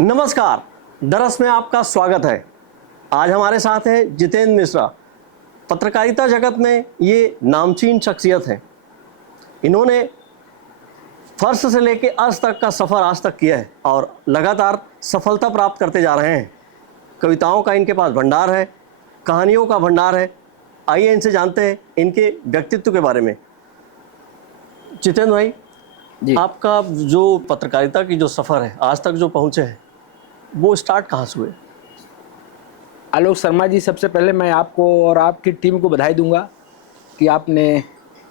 नमस्कार। दरस में आपका स्वागत है। आज हमारे साथ है जितेंद्र मिश्रा। पत्रकारिता जगत में ये नामचीन शख्सियत हैं। इन्होंने फर्स्ट से लेकर आज तक का सफ़र आज तक किया है और लगातार सफलता प्राप्त करते जा रहे हैं। कविताओं का इनके पास भंडार है, कहानियों का भंडार है। आइए इनसे जानते हैं इनके व्यक्तित्व के बारे में। जितेंद्र भाई जी, आपका जो पत्रकारिता की जो सफ़र है आज तक जो पहुँचे हैं वो स्टार्ट कहाँ से हुए? आलोक शर्मा जी, सबसे पहले मैं आपको और आपकी टीम को बधाई दूंगा कि आपने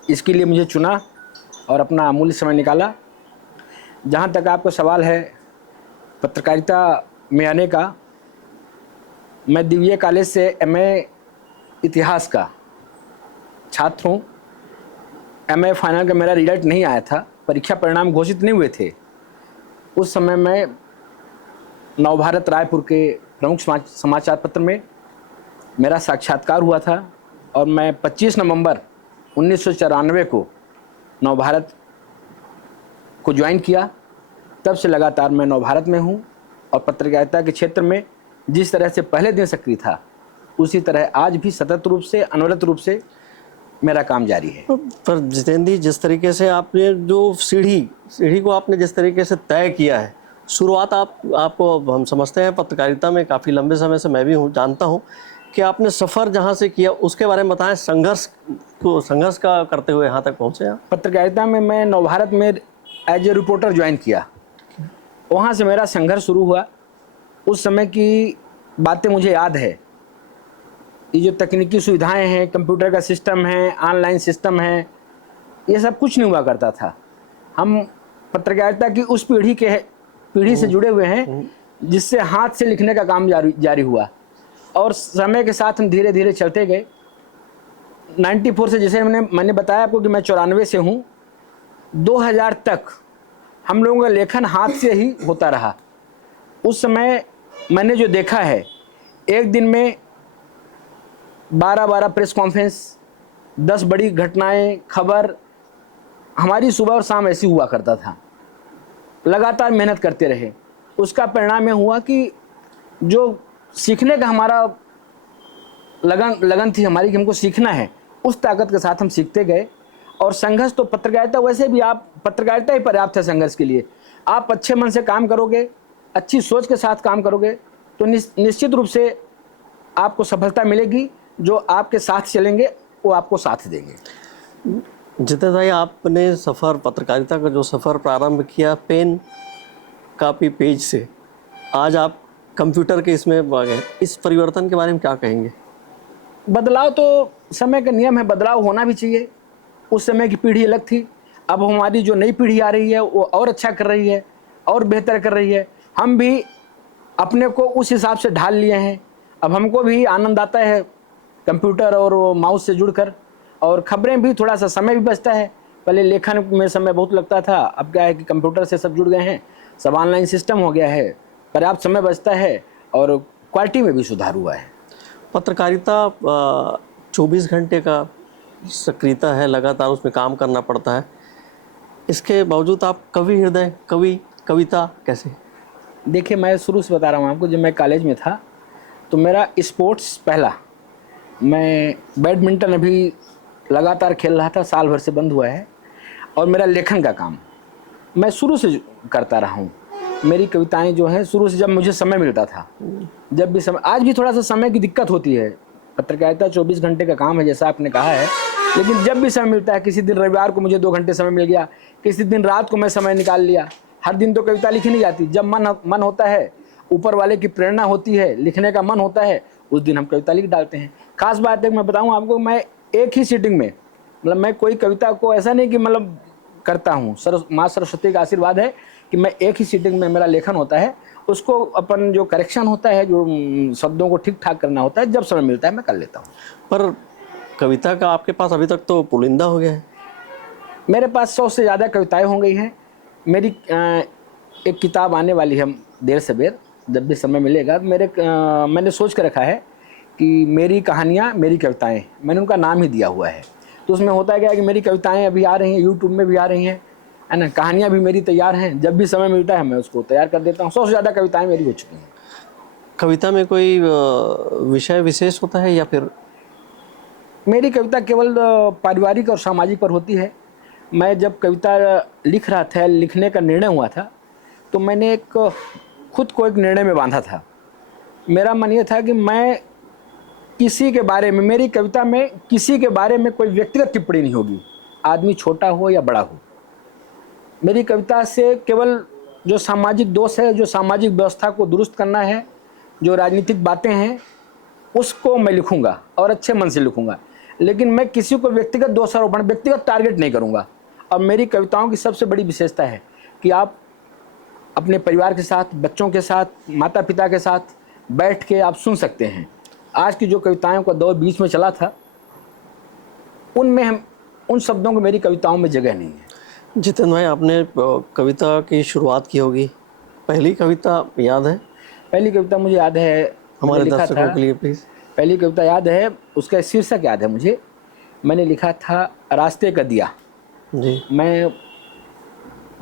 इसके लिए मुझे चुना और अपना अमूल्य समय निकाला। जहाँ तक आपका सवाल है पत्रकारिता में आने का, मैं दिव्य कॉलेज से एमए इतिहास का छात्र हूँ। एमए फाइनल का मेरा रिजल्ट नहीं आया था, परीक्षा परिणाम घोषित नहीं हुए थे। उस समय मैं नवभारत रायपुर के प्रमुख समाचार पत्र में मेरा साक्षात्कार हुआ था और मैं 25 नवंबर 1994 को नवभारत को ज्वाइन किया। तब से लगातार मैं नवभारत में हूँ और पत्रकारिता के क्षेत्र में जिस तरह से पहले दिन सक्रिय था उसी तरह आज भी सतत रूप से, अनवरत रूप से मेरा काम जारी है। पर जितेंद्र जी, जिस तरीके से आपने जो सीढ़ी को आपने जिस तरीके से तय किया है, शुरुआत आपको हम समझते हैं पत्रकारिता में काफ़ी लंबे समय से मैं भी जानता हूँ कि आपने सफ़र जहाँ से किया उसके बारे में बताएं। संघर्ष का करते हुए यहाँ तक पहुँचे आप। पत्रकारिता में मैं नवभारत में एज ए रिपोर्टर ज्वाइन किया, वहाँ से मेरा संघर्ष शुरू हुआ। उस समय की बातें मुझे याद है। ये जो तकनीकी सुविधाएं हैं, कंप्यूटर का सिस्टम है, ऑनलाइन सिस्टम है, ये सब कुछ नहीं हुआ करता था। हम पत्रकारिता की उस पीढ़ी से जुड़े हुए हैं जिससे हाथ से लिखने का काम जारी हुआ और समय के साथ हम धीरे धीरे चलते गए। 94 से, जैसे मैंने बताया आपको कि मैं 94 से हूँ, 2000 तक हम लोगों का लेखन हाथ से ही होता रहा। उस समय मैंने जो देखा है, एक दिन में 12 प्रेस कॉन्फ्रेंस, 10 बड़ी घटनाएं, खबर, हमारी सुबह और शाम ऐसी हुआ करता था। लगातार मेहनत करते रहे। उसका परिणाम यह हुआ कि जो सीखने का हमारा लगन थी हमारी कि हमको सीखना है, उस ताकत के साथ हम सीखते गए। और संघर्ष तो पत्रकारिता, वैसे भी आप पत्रकारिता ही पर्याप्त है संघर्ष के लिए। आप अच्छे मन से काम करोगे, अच्छी सोच के साथ काम करोगे तो निश्चित रूप से आपको सफलता मिलेगी। जो आपके साथ चलेंगे वो आपको साथ देंगे। जितेंद्र भाई, आपने पत्रकारिता का जो सफ़र प्रारंभ किया पेन कापी पेज से, आज आप कंप्यूटर के इसमें आ गए। इस परिवर्तन के बारे में क्या कहेंगे? बदलाव तो समय का नियम है, बदलाव होना भी चाहिए। उस समय की पीढ़ी अलग थी, अब हमारी जो नई पीढ़ी आ रही है वो और अच्छा कर रही है और बेहतर कर रही है। हम भी अपने को उस हिसाब से ढाल लिए हैं। अब हमको भी आनंद आता है कंप्यूटर और माउस से जुड़कर, और खबरें भी, थोड़ा सा समय भी बचता है। पहले लेखन में समय बहुत लगता था, अब क्या है कि कंप्यूटर से सब जुड़ गए हैं, सब ऑनलाइन सिस्टम हो गया है, पर्याप्त समय बचता है और क्वालिटी में भी सुधार हुआ है। पत्रकारिता 24 घंटे का सक्रियता है, लगातार उसमें काम करना पड़ता है। इसके बावजूद आप कवि हृदय, कविता कैसे? देखिए, मैं शुरू से बता रहा हूँ आपको, जब मैं कॉलेज में था तो मेरा स्पोर्ट्स पहला, मैं बैडमिंटन अभी लगातार खेल रहा था, साल भर से बंद हुआ है। और मेरा लेखन का काम मैं शुरू से करता रहा हूँ। मेरी कविताएं जो हैं शुरू से, जब मुझे समय मिलता था, जब भी समय, आज भी थोड़ा सा समय की दिक्कत होती है। पत्रकारिता 24 घंटे का काम है जैसा आपने कहा है, लेकिन जब भी समय मिलता है, किसी दिन रविवार को मुझे 2 घंटे समय मिल गया, किसी दिन रात को मैं समय निकाल लिया। हर दिन तो कविता लिखी नहीं जाती, जब मन होता है, ऊपर वाले की प्रेरणा होती है, लिखने का मन होता है, उस दिन हम कविता लिख डालते हैं। खास बात है, मैं बताऊं आपको, मैं एक ही सीटिंग में, मतलब मैं कोई कविता को ऐसा नहीं कि मतलब करता हूँ, माँ सरस्वती का आशीर्वाद है कि मैं एक ही सीटिंग में मेरा लेखन होता है। उसको अपन जो करेक्शन होता है, जो शब्दों को ठीक ठाक करना होता है, जब समय मिलता है मैं कर लेता हूँ। पर कविता का आपके पास अभी तक तो पुलिंदा हो गया है। मेरे पास 100 से ज़्यादा कविताएं हो गई हैं। मेरी एक किताब आने वाली है देर से बेर, जब भी समय मिलेगा। मैंने सोच कर रखा है कि मेरी कहानियाँ मेरी कविताएं, मैंने उनका नाम ही दिया हुआ है। तो उसमें होता है क्या कि मेरी कविताएं अभी आ रही हैं, यूट्यूब में भी आ रही हैं है ना। कहानियाँ भी मेरी तैयार हैं, जब भी समय मिलता है मैं उसको तैयार कर देता हूँ। 100 से ज़्यादा कविताएं मेरी हो चुकी हैं। कविता में कोई विषय विशेष होता है या फिर? मेरी कविता केवल पारिवारिक और सामाजिक पर होती है। मैं जब कविता लिख रहा था, लिखने का निर्णय हुआ था, तो मैंने खुद को एक निर्णय में बांधा था। मेरा मन ये था कि मैं किसी के बारे में, मेरी कविता में किसी के बारे में कोई व्यक्तिगत टिप्पणी नहीं होगी, आदमी छोटा हो या बड़ा हो। मेरी कविता से केवल जो सामाजिक दोष है, जो सामाजिक व्यवस्था को दुरुस्त करना है, जो राजनीतिक बातें हैं, उसको मैं लिखूंगा और अच्छे मन से लिखूंगा। लेकिन मैं किसी को व्यक्तिगत दोषारोपण, व्यक्तिगत टारगेट नहीं करूंगा। और मेरी कविताओं की सबसे बड़ी विशेषता है कि आप अपने परिवार के साथ, बच्चों के साथ, माता पिता के साथ बैठ के आप सुन सकते हैं। आज की जो कविताओं का दौर बीच में चला था, उनमें उन शब्दों को मेरी कविताओं में जगह नहीं है। जितेंद्र भाई, आपने कविता की शुरुआत की होगी, पहली कविता याद है? पहली कविता मुझे याद है, हमारे दर्शकों के लिए प्लीज। पहली कविता याद है, उसका शीर्षक याद है मुझे। मैंने लिखा था रास्ते का दिया। जी। मैं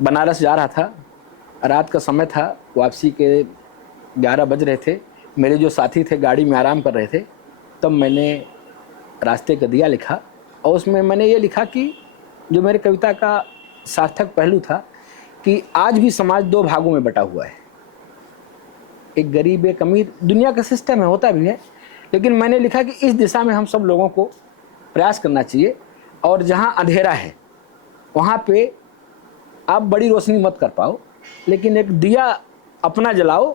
बनारस जा रहा था, रात का समय था, वापसी के 11 बज रहे थे। मेरे जो साथी थे गाड़ी में आराम कर रहे थे, तब मैंने रास्ते का दिया लिखा। और उसमें मैंने ये लिखा कि जो मेरे कविता का सार्थक पहलू था कि आज भी समाज दो भागों में बटा हुआ है, एक गरीब एक अमीर। दुनिया का सिस्टम है, होता भी है, लेकिन मैंने लिखा कि इस दिशा में हम सब लोगों को प्रयास करना चाहिए। और जहाँ अंधेरा है वहाँ पे आप बड़ी रोशनी मत कर पाओ, लेकिन एक दिया अपना जलाओ,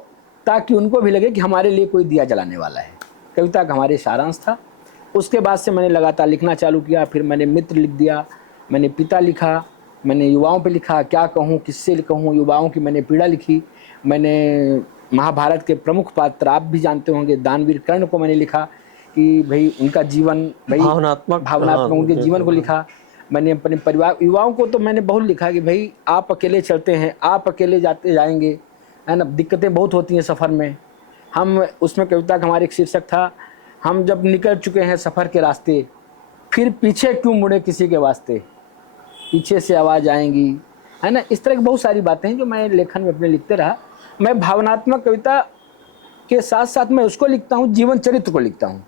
ताकि उनको भी लगे कि हमारे लिए कोई दिया जलाने वाला है। कविता का हमारे सारांश था। उसके बाद से मैंने लगातार लिखना चालू किया। फिर मैंने मित्र लिख दिया, मैंने पिता लिखा, मैंने युवाओं पे लिखा, क्या कहूँ किससे कहूँ, युवाओं की मैंने पीड़ा लिखी। मैंने महाभारत के प्रमुख पात्र, आप भी जानते होंगे, दानवीर कर्ण को मैंने लिखा कि भाई उनका जीवन, भाई भावनात्मक उनके जीवन को लिखा। मैंने अपने परिवार, युवाओं को तो मैंने बहुत लिखा कि भाई आप अकेले चलते हैं, आप अकेले जाते जाएंगे, है ना, दिक्कतें बहुत होती हैं सफ़र में। हम उसमें कविता का हमारा एक शीर्षक था, हम जब निकल चुके हैं सफ़र के रास्ते, फिर पीछे क्यों मुड़े किसी के वास्ते, पीछे से आवाज़ आएंगी, है ना। इस तरह की बहुत सारी बातें हैं जो मैं लेखन में अपने लिखते रहा। मैं भावनात्मक कविता के साथ साथ मैं उसको लिखता हूँ, जीवन चरित्र को लिखता हूँ।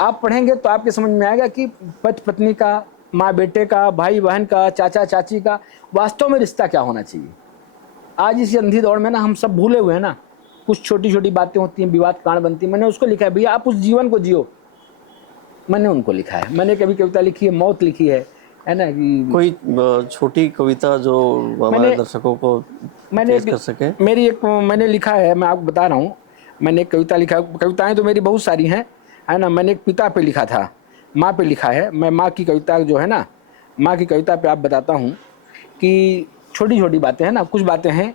आप पढ़ेंगे तो आपके समझ में आएगा कि पति पत्नी का, माँ बेटे का, भाई बहन का, चाचा चाची का वास्तव में रिश्ता क्या होना चाहिए। आज इस अंधी दौड़ में ना हम सब भूले हुए हैं ना, कुछ छोटी छोटी बातें होती हैं, विवाद कारण बनती है। मैंने उसको लिखा है, भैया आप उस जीवन को जियो, मैंने उनको लिखा है। मैंने कभी कविता लिखी है, मौत लिखी है ना। कि कोई छोटी कविता जो हमारे दर्शकों को पेश कर सके? मेरी एक मैंने लिखा है, मैं आपको बता रहा हूँ। मैंने एक कविता लिखा, कविताएं तो मेरी बहुत सारी हैं, है ना। मैंने एक पिता पे लिखा था, माँ पे लिखा है। मैं माँ की कविता जो है ना, माँ की कविता पे आप बताता हूँ कि छोटी छोटी बातें हैं ना, कुछ बातें हैं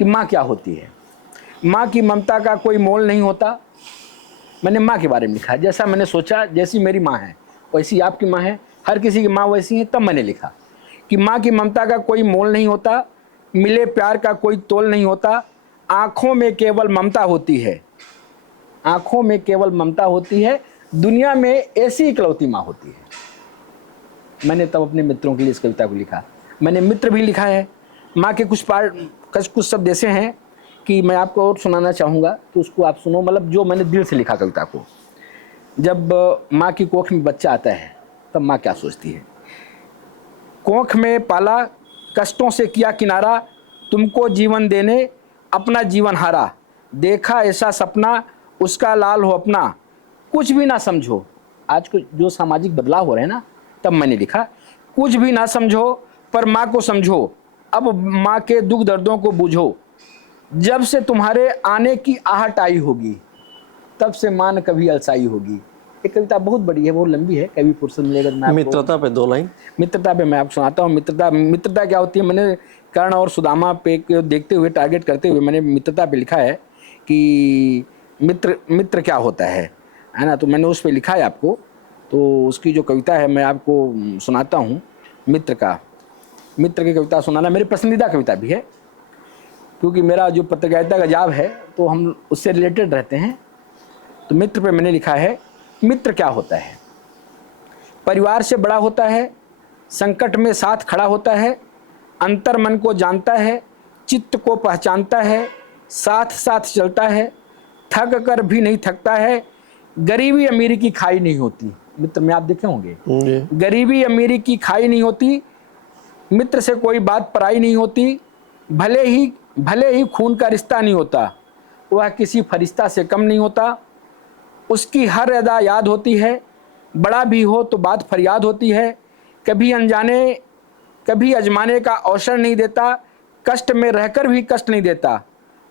कि माँ क्या होती है। माँ की ममता का कोई मोल नहीं होता। मैंने माँ के बारे में लिखा, जैसा मैंने सोचा, जैसी मेरी माँ है वैसी आपकी माँ है, हर किसी की माँ वैसी है। तब मैंने लिखा कि माँ की ममता का कोई मोल नहीं होता, मिले प्यार का कोई तोल नहीं होता, आँखों में केवल ममता होती है, आँखों में केवल ममता होती है, दुनिया में ऐसी इकलौती माँ होती है। मैंने तब अपने मित्रों के लिए इस कविता को लिखा। मैंने मित्र भी लिखा है। माँ के कुछ शब्द ऐसे हैं कि मैं आपको और सुनाना चाहूँगा, तो उसको आप सुनो, मतलब जो मैंने दिल से लिखा कविता को। जब माँ की कोख में बच्चा आता है तब माँ क्या सोचती है। कोख में पाला, कष्टों से किया किनारा, तुमको जीवन देने अपना जीवन हारा, देखा ऐसा सपना उसका लाल हो अपना, कुछ भी ना समझो। आज को जो सामाजिक बदलाव हो रहे हैं ना, तब मैंने लिखा, कुछ भी ना समझो पर माँ को समझो, अब माँ के दुख दर्दों को बूझो, जब से तुम्हारे आने की आहट आई होगी, तब से मान कभी अलसाई होगी। एक कविता बहुत बड़ी है, बहुत लंबी है, कभी फुर्सत मिलेगा तो मैं मित्रता पे 2 लाइन। मित्रता पे मैं आपको सुनाता हूँ। मित्रता क्या होती है, मैंने कर्ण और सुदामा पे देखते हुए, टारगेट करते हुए मैंने मित्रता पे लिखा है कि मित्र क्या होता है ना। तो मैंने उस पर लिखा है आपको, तो उसकी जो कविता है मैं आपको सुनाता हूँ। मित्र की कविता सुनाना मेरी पसंदीदा कविता भी है, क्योंकि मेरा जो पत्रकारिता का जॉब है तो हम उससे रिलेटेड रहते हैं। तो मित्र पे मैंने लिखा है, मित्र क्या होता है, परिवार से बड़ा होता है, संकट में साथ खड़ा होता है, अंतर मन को जानता है, चित्त को पहचानता है, साथ साथ चलता है, थक कर भी नहीं थकता है, गरीबी अमीरी की खाई नहीं होती। मित्र में आप देखे होंगे, गरीबी अमीरी की खाई नहीं होती, मित्र से कोई बात पराई नहीं होती, भले ही खून का रिश्ता नहीं होता, वह किसी फरिश्ता से कम नहीं होता, उसकी हर अदा याद होती है, बड़ा भी हो तो बात फरियाद होती है, कभी अजमाने का अवसर नहीं देता, कष्ट में रहकर भी कष्ट नहीं देता,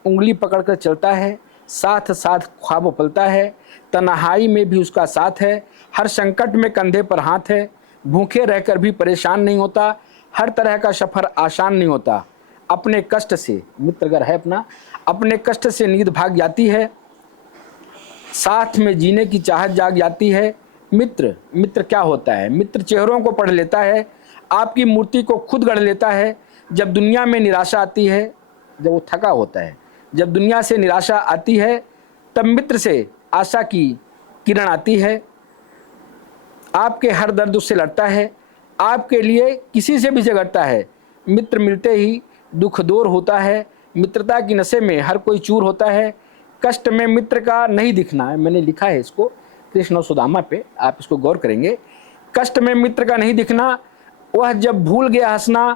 उंगली पकड़कर चलता है, साथ साथ ख्वाब पलता है, तन्हाई में भी उसका साथ है, हर संकट में कंधे पर हाथ है, भूखे रहकर भी परेशान नहीं होता, हर तरह का सफर आसान नहीं होता, अपने कष्ट से, मित्र अगर है अपना, अपने कष्ट से नींद भाग जाती है, साथ में जीने की चाहत जाग जाती है। मित्र क्या होता है? मित्र चेहरों को पढ़ लेता है, आपकी मूर्ति को खुद गढ़ लेता है। जब दुनिया में निराशा आती है, जब वो थका होता है, जब दुनिया से निराशा आती है, तब मित्र से आशा की किरण आती है, आपके हर दर्द उससे लड़ता है, आपके लिए किसी से भी झगड़ता है। मित्र मिलते ही दुख दूर होता है, मित्रता की नशे में हर कोई चूर होता है, कष्ट में मित्र का नहीं दिखना है। मैंने लिखा है इसको कृष्ण और सुदामा पे, आप इसको गौर करेंगे। कष्ट में मित्र का नहीं दिखना, वह जब भूल गया हंसना,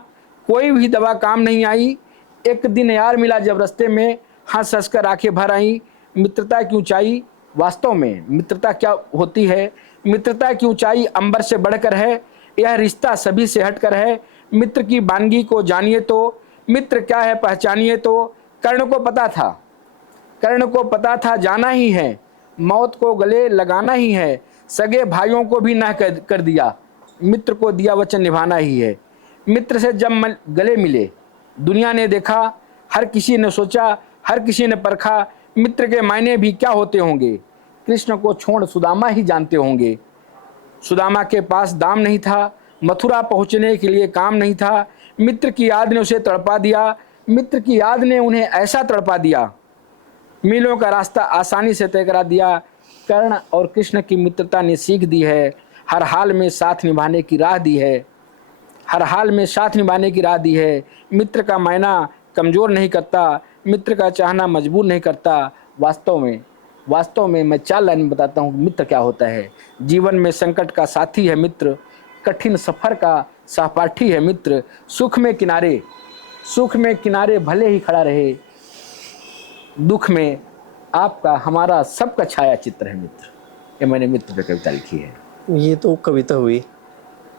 कोई भी दवा काम नहीं आई, एक दिन यार मिला जब रास्ते में, हंस हंस कर आंखें भर आई। मित्रता की ऊंचाई, वास्तव में मित्रता क्या होती है? मित्रता की ऊंचाई अंबर से बढ़कर है, यह रिश्ता सभी से हटकर है। मित्र की वानगी को जानिए तो, मित्र क्या है पहचानिए तो। कर्ण को पता था जाना ही है, मौत को गले लगाना ही है, सगे भाइयों को भी ना कर दिया, मित्र को दिया वचन निभाना ही है। मित्र से जब गले मिले, दुनिया ने देखा, हर किसी ने सोचा, हर किसी ने परखा, मित्र के मायने भी क्या होते होंगे। कृष्ण को छोड़ सुदामा ही जानते होंगे। सुदामा के पास दाम नहीं था, मथुरा पहुंचने के लिए काम नहीं था, मित्र की याद ने उसे तड़पा दिया, मित्र की याद ने उन्हें ऐसा तड़पा दिया, मीलों का रास्ता आसानी से तय करा दिया। कर्ण और कृष्ण की मित्रता ने सीख दी है, हर हाल में साथ निभाने की राह दी है, हर हाल में साथ निभाने की राह दी है। मित्र का मायना कमज़ोर नहीं करता, मित्र का चाहना मजबूर नहीं करता। वास्तव में मैं 4 लाइन में बताता हूँ मित्र क्या होता है। जीवन में संकट का साथी है मित्र, कठिन सफ़र का सहपाठी है मित्र, सुख में किनारे भले ही खड़ा रहे, दुख में आपका हमारा सबका छाया चित्र है मित्र। ये मैंने मित्र पे कविता लिखी है। ये तो कविता हुई।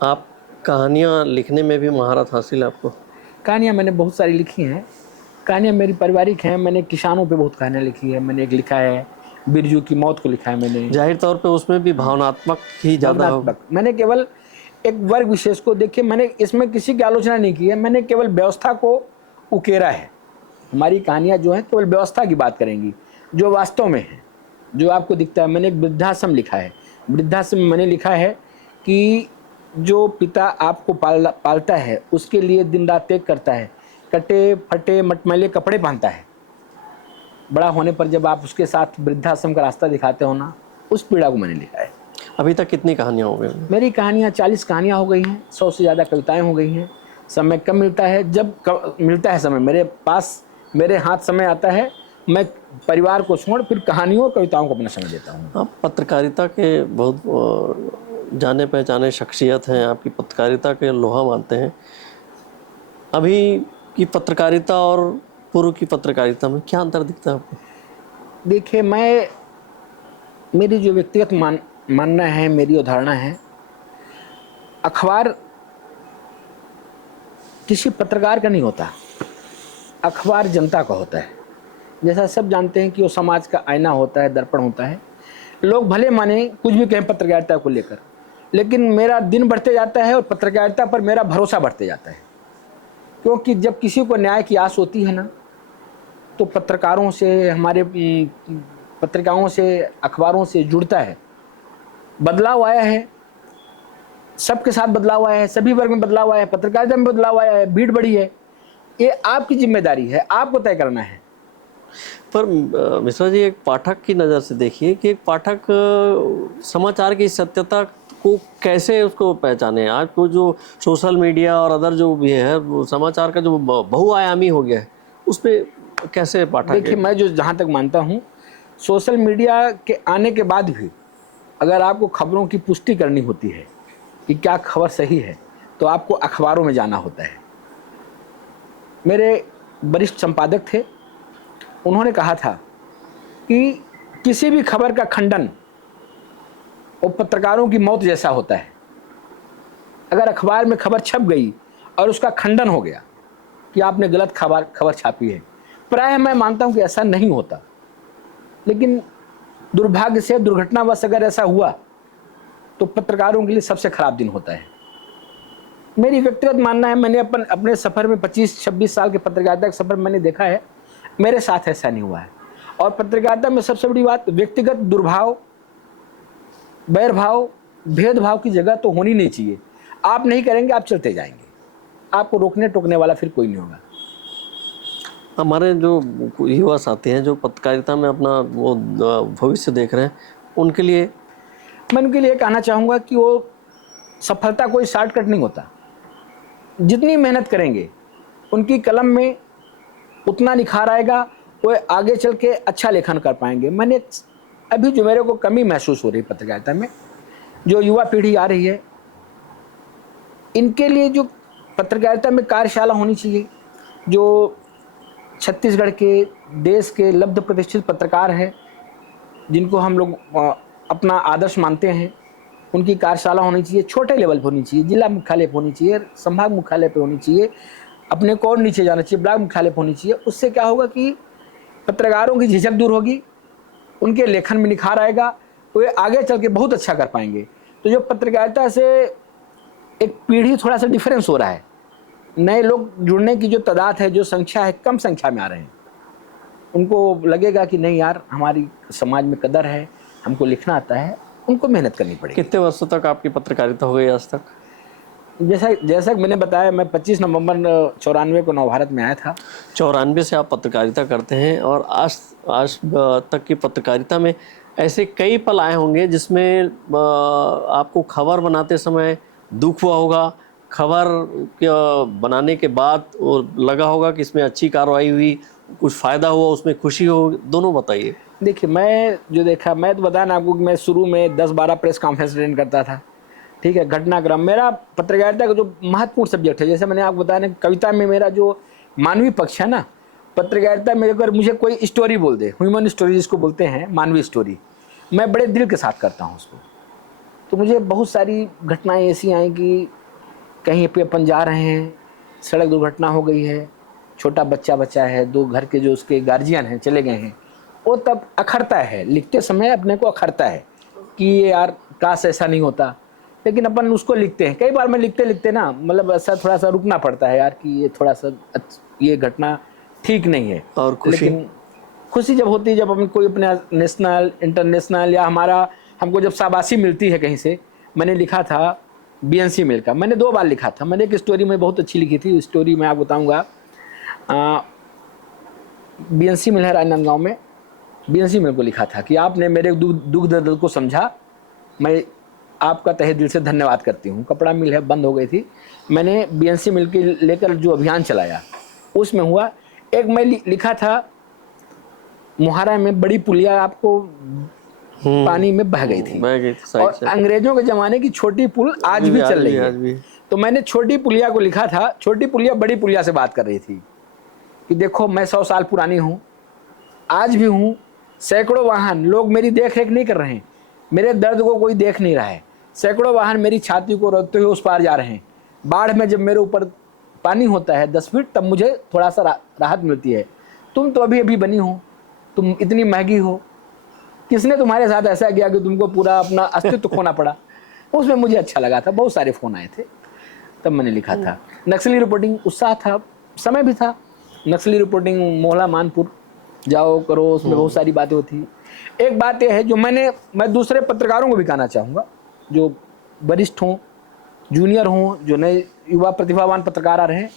आप कहानियाँ लिखने में भी महारत हासिल है आपको? कहानियाँ मैंने बहुत सारी लिखी हैं। कहानियाँ मेरी पारिवारिक हैं। मैंने किसानों पे बहुत कहानियाँ लिखी है। मैंने एक लिखा है बिरजू की मौत को लिखा है मैंने। जाहिर तौर पे उसमें भी भावनात्मक ही ज़्यादा हो। मैंने केवल एक वर्ग विशेष को देखिए, मैंने इसमें किसी की आलोचना नहीं की है, मैंने केवल व्यवस्था को उकेरा है। हमारी कहानियाँ जो हैं केवल व्यवस्था की बात करेंगी, जो वास्तव में है, जो आपको दिखता है। मैंने एक वृद्धाश्रम लिखा है। वृद्धाश्रम में मैंने लिखा है कि जो पिता आपको पालता है, उसके लिए दिन रात एक करता है, कटे फटे मटमैले कपड़े पहनता है, बड़ा होने पर जब आप उसके साथ वृद्धाश्रम का रास्ता दिखाते हो ना, उस पीड़ा को मैंने लिखा है। अभी तक कितनी कहानियाँ हो गई? मेरी कहानियाँ 40 कहानियाँ हो गई हैं, 100 से ज़्यादा कविताएं हो गई हैं। समय कम मिलता है, जब मिलता है समय मेरे पास, मेरे हाथ समय आता है, मैं परिवार को छोड़ फिर कहानियों और कविताओं को अपना समय देता हूँ। आप पत्रकारिता के बहुत जाने पहचाने शख्सियत हैं, आपकी पत्रकारिता के लोहा मानते हैं। अभी की पत्रकारिता और पूर्व की पत्रकारिता में क्या अंतर दिखता है आपको? देखिए, मेरी जो व्यक्तिगत मानना है, मेरी अवधारणा है, अखबार किसी पत्रकार का नहीं होता, अखबार जनता का होता है। जैसा सब जानते हैं कि वो समाज का आईना होता है, दर्पण होता है। लोग भले माने कुछ भी कहें पत्रकारिता को लेकर, लेकिन मेरा दिन बढ़ते जाता है और पत्रकारिता पर मेरा भरोसा बढ़ते जाता है। क्योंकि जब किसी को न्याय की आस होती है ना, तो पत्रकारों से, हमारे पत्रिकाओं से, अखबारों से जुड़ता है। बदलाव आया है, सबके साथ बदलाव आया है, सभी वर्ग में बदलाव आया है, पत्रकारिता में बदलाव आया है, भीड़ बढ़ी है। ये आपकी जिम्मेदारी है, आपको तय करना है। पर मिश्रा जी, एक पाठक की नज़र से देखिए कि एक पाठक समाचार की सत्यता को कैसे उसको पहचाने? आज को जो सोशल मीडिया और अदर जो भी है वो समाचार का जो बहुआयामी हो गया है, उस पर कैसे पाठक? देखिए, मैं जो जहाँ तक मानता हूँ, सोशल मीडिया के आने के बाद भी अगर आपको खबरों की पुष्टि करनी होती है कि क्या खबर सही है, तो आपको अखबारों में जाना होता है। मेरे वरिष्ठ संपादक थे, उन्होंने कहा था कि किसी भी खबर का खंडन वो पत्रकारों की मौत जैसा होता है। अगर अखबार में खबर छप गई और उसका खंडन हो गया कि आपने गलत खबर छापी है, प्रायः मैं मानता हूं कि ऐसा नहीं होता, लेकिन दुर्भाग्य से दुर्घटनावश अगर ऐसा हुआ तो पत्रकारों के लिए सबसे खराब दिन होता है। मेरी व्यक्तिगत मानना है, मैंने अपने सफ़र में 25-26 साल के पत्रकारिता का सफ़र मैंने देखा है, मेरे साथ ऐसा नहीं हुआ है। और पत्रकारिता में सबसे बड़ी बात, व्यक्तिगत दुर्भाव, बैरभाव, भेदभाव की जगह तो होनी नहीं चाहिए। आप नहीं करेंगे, आप चलते जाएंगे, आपको रोकने टोकने वाला फिर कोई नहीं होगा। हमारे जो युवा साथी हैं जो पत्रकारिता में अपना वो भविष्य देख रहे हैं, उनके लिए मैं उनके लिए कहना चाहूँगा कि वो सफलता कोई शॉर्टकट नहीं होता। जितनी मेहनत करेंगे उनकी कलम में उतना निखार आएगा, वो आगे चल के अच्छा लेखन कर पाएंगे। मैंने अभी जो मेरे को कमी महसूस हो रही है पत्रकारिता में, जो युवा पीढ़ी आ रही है, इनके लिए जो पत्रकारिता में कार्यशाला होनी चाहिए, जो छत्तीसगढ़ के, देश के लब्ध प्रतिष्ठित पत्रकार हैं जिनको हम लोग अपना आदर्श मानते हैं, उनकी कार्यशाला होनी चाहिए। छोटे लेवल पर होनी चाहिए, जिला मुख्यालय पर होनी चाहिए, संभाग मुख्यालय पर होनी चाहिए, अपने को और नीचे जाना चाहिए, ब्लॉक मुख्यालय पर होनी चाहिए। उससे क्या होगा कि पत्रकारों की झिझक दूर होगी, उनके लेखन में निखार आएगा, वे आगे चल के बहुत अच्छा कर पाएंगे। तो जो पत्रकारिता से एक पीढ़ी थोड़ा सा डिफरेंस हो रहा है, नए लोग जुड़ने की जो तादाद है, जो संख्या है, कम संख्या में आ रहे हैं। उनको लगेगा कि नहीं यार, हमारी समाज में कदर है, हमको लिखना आता है, उनको मेहनत करनी पड़ेगी। कितने वर्षों तक आपकी पत्रकारिता हो गई आज तक? जैसा मैंने बताया, मैं 25 नवंबर 94 को नवभारत में आया था। 94 से आप पत्रकारिता करते हैं और आज तक की पत्रकारिता में ऐसे कई पल आए होंगे जिसमें आपको खबर बनाते समय दुख हुआ होगा, खबर बनाने के बाद लगा होगा कि इसमें अच्छी कार्रवाई हुई, कुछ फ़ायदा हुआ, उसमें खुशी हो, दोनों बताइए। देखिए, मैं जो देखा, मैं तो बताया ना आपको कि मैं शुरू में 10-12 प्रेस कॉन्फ्रेंस अटेंड करता था, ठीक है। घटनाक्रम मेरा पत्रकारिता का जो महत्वपूर्ण सब्जेक्ट है, जैसे मैंने आपको बताया ना, कविता में मेरा जो मानवीय पक्ष है ना, पत्रकारिता में अगर मुझे कोई स्टोरी बोल दे, ह्यूमन स्टोरी जिसको बोलते हैं, मानवीय स्टोरी, मैं बड़े दिल के साथ करता हूँ उसको। तो मुझे बहुत सारी घटनाएँ ऐसी आई कि कहीं पे अपन जा रहे हैं, सड़क दुर्घटना हो गई है, छोटा बच्चा है, 2 घर के जो उसके गार्जियन हैं चले गए हैं, वो तब अखरता है, लिखते समय अपने को अखरता है कि ये यार काश ऐसा नहीं होता, लेकिन अपन उसको लिखते हैं। कई बार मैं लिखते ना, मतलब ऐसा थोड़ा सा रुकना पड़ता है यार कि ये थोड़ा सा ये घटना ठीक नहीं है। और खुशी, लेकिन खुशी जब होती है, जब अपन कोई अपने नेशनल, इंटरनेशनल, या हमको जब शाबाशी मिलती है कहीं से। मैंने लिखा था बीएनसी मिल का, मैंने 2 बार लिखा था। मैंने एक स्टोरी में बहुत अच्छी लिखी थी, स्टोरी मैं आपको बताऊँगा। बीएनसी मिल है राजनांदगांव में, बीएनसी मिल को लिखा था कि आपने मेरे दुख दर्द को समझा, मैं आपका तहे दिल से धन्यवाद करती हूँ। कपड़ा मिल है, बंद हो गई थी, मैंने बीएनसी मिल के लेकर जो अभियान चलाया उसमें हुआ। एक मैं लिखा था, मुहारा में बड़ी पुलिया आपको पानी में बह गई थी, और अंग्रेजों के ज़माने की छोटी पुल आज भी चल रही है। तो मैंने छोटी पुलिया को लिखा था, छोटी पुलिया बड़ी पुलिया से बात कर रही थी कि देखो मैं 100 साल पुरानी हूँ, आज भी हूँ, सैकड़ों वाहन, लोग मेरी देख रेख नहीं कर रहे हैं, मेरे दर्द को कोई देख नहीं रहा है, सैकड़ों वाहन मेरी छाती को रोकते हुए उस पार जा रहे हैं। बाढ़ में जब मेरे ऊपर पानी होता है 10 फीट, तब मुझे थोड़ा सा राहत मिलती है। तुम तो अभी अभी बनी हो, तुम इतनी महंगी हो, किसने तुम्हारे साथ ऐसा किया कि तुमको पूरा अपना अस्तित्व खोना पड़ा। उसमें मुझे अच्छा लगा था, बहुत सारे फ़ोन आए थे, तब मैंने लिखा था। नक्सली रिपोर्टिंग, उत्साह था, समय भी था। नक्सली रिपोर्टिंग, मोहला मानपुर जाओ करो, उसमें बहुत सारी बातें होती। एक बात यह है जो मैं दूसरे पत्रकारों को भी कहना चाहूँगा, जो वरिष्ठ हों, जूनियर हों, जो नए युवा प्रतिभावान पत्रकार आ रहे हैं,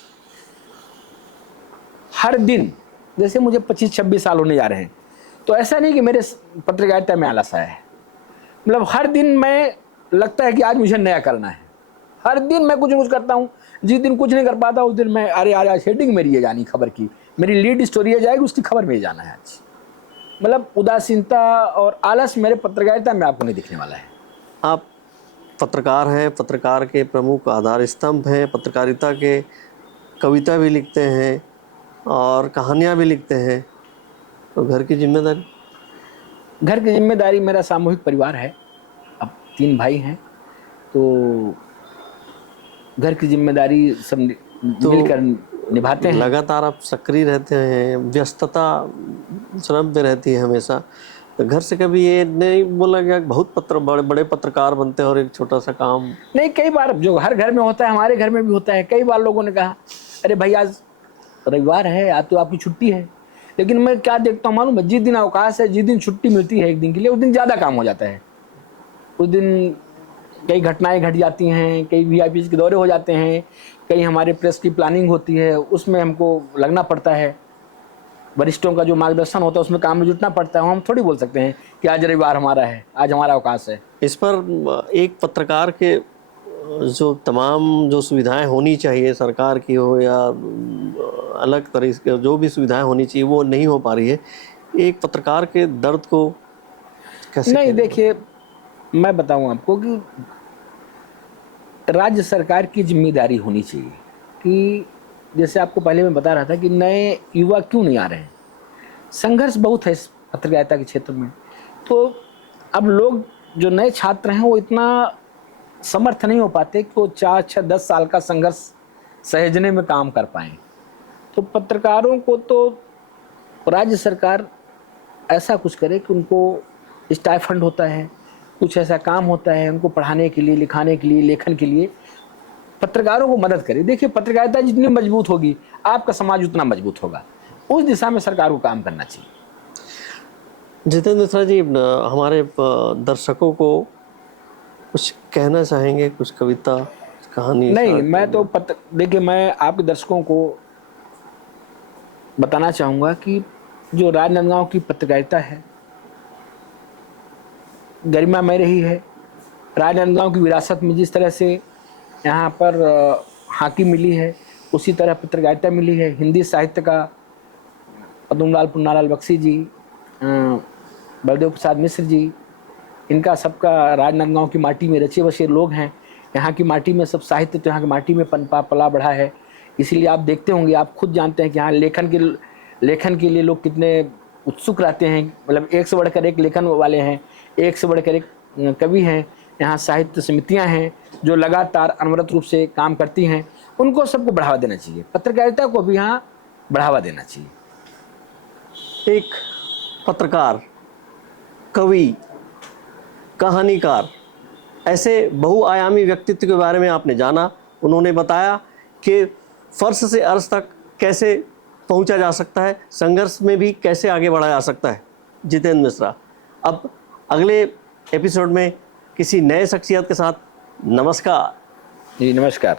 हर दिन, जैसे मुझे 25-26 साल होने जा रहे हैं, तो ऐसा नहीं कि मेरे पत्रकारिता में आलस आया है। मतलब हर दिन मैं लगता है कि आज मुझे नया करना है। हर दिन मैं कुछ न कुछ करता हूँ। जिस दिन कुछ नहीं कर पाता उस दिन मैं अरे यार आज हेडिंग मेरी ये जानी खबर की, मेरी लीड स्टोरी ये जाएगी, उसकी खबर मेरी जाना है आज। मतलब उदासीनता और आलस मेरे पत्रकारिता में आपको नहीं दिखने वाला है। आप पत्रकार हैं, पत्रकार के प्रमुख आधार स्तंभ हैं, पत्रकारिता के कविता भी लिखते हैं और कहानियाँ भी लिखते हैं, तो घर की जिम्मेदारी? घर की जिम्मेदारी, मेरा सामूहिक परिवार है, अब 3 भाई हैं, तो घर की जिम्मेदारी सब मिलकर निभाते हैं। लगातार आप सक्रिय रहते हैं, व्यस्तता श्रम में रहती है हमेशा, तो घर से कभी ये नहीं बोला गया बहुत बड़े बड़े पत्रकार बनते हैं और एक छोटा सा काम? नहीं, कई बार जो हर घर में होता है हमारे घर में भी होता है। कई बार लोगों ने कहा अरे भाई आज रविवार है, आज तो आपकी छुट्टी है। लेकिन मैं क्या देखता हूँ मालूम है, जिस दिन अवकाश है, जिस दिन छुट्टी मिलती है एक दिन के लिए, उस दिन ज़्यादा काम हो जाता है। उस दिन कई घटनाएं घट जाती हैं, कई वीआईपी के दौरे हो जाते हैं, कई हमारे प्रेस की प्लानिंग होती है, उसमें हमको लगना पड़ता है। वरिष्ठों का जो मार्गदर्शन होता है उसमें काम में जुटना पड़ता है। हम थोड़ी बोल सकते हैं कि आज रविवार हमारा है, आज हमारा अवकाश है। इस पर एक पत्रकार के जो तमाम जो सुविधाएं होनी चाहिए, सरकार की हो या अलग तरह के जो भी सुविधाएं होनी चाहिए, वो नहीं हो पा रही है। एक पत्रकार के दर्द को कैसे? नहीं, देखिए मैं बताऊं आपको कि राज्य सरकार की जिम्मेदारी होनी चाहिए कि जैसे आपको पहले मैं बता रहा था कि नए युवा क्यों नहीं आ रहे हैं। संघर्ष बहुत है इस पत्रकारिता के क्षेत्र में, तो अब लोग जो नए छात्र हैं वो इतना समर्थ नहीं हो पाते कि वो 4, 6, 10 साल का संघर्ष सहेजने में काम कर पाएँ। तो पत्रकारों को तो राज्य सरकार ऐसा कुछ करे कि उनको स्टाइफंड होता है, कुछ ऐसा काम होता है उनको पढ़ाने के लिए, लिखाने के लिए, लेखन के लिए, पत्रकारों को मदद करे। देखिए पत्रकारिता जितनी मजबूत होगी आपका समाज उतना मजबूत होगा। उस दिशा में सरकार को काम करना चाहिए। जितेंद्र मिश्रा जी, हमारे दर्शकों को कुछ कहना चाहेंगे? कुछ कविता, कहानी? नहीं, मैं तो देखिए मैं आपके दर्शकों को बताना चाहूँगा कि जो राजनांदगांव की पत्रकारिता है गरिमा में रही है। राजनांदगांव की विरासत में जिस तरह से यहाँ पर हॉकी मिली है, उसी तरह पत्रकारिता मिली है। हिंदी साहित्य का पद्मलाल पुन्नालाल बख्शी जी, बलदेव प्रसाद मिश्र जी, इनका सबका राजनांदगांव की माटी में रचे बसे लोग हैं। यहाँ की माटी में सब साहित्य तो यहाँ की माटी में पनपा पला बढ़ा है। इसीलिए आप देखते होंगे, आप खुद जानते हैं कि यहाँ लेखन के लिए लोग कितने उत्सुक रहते हैं। मतलब एक से बढ़कर एक लेखन वाले हैं, एक से बढ़कर एक कवि हैं। यहाँ साहित्य समितियाँ हैं जो लगातार अनवरत रूप से काम करती हैं। उनको सबको बढ़ावा देना चाहिए, पत्रकारिता को भी यहाँ बढ़ावा देना चाहिए। एक पत्रकार, कवि, कहानीकार, ऐसे बहुआयामी व्यक्तित्व के बारे में आपने जाना। उन्होंने बताया कि फर्श से अर्श तक कैसे पहुंचा जा सकता है, संघर्ष में भी कैसे आगे बढ़ा जा सकता है। जितेंद्र मिश्रा, अब अगले एपिसोड में किसी नए शख्सियत के साथ। नमस्कार जी, नमस्कार।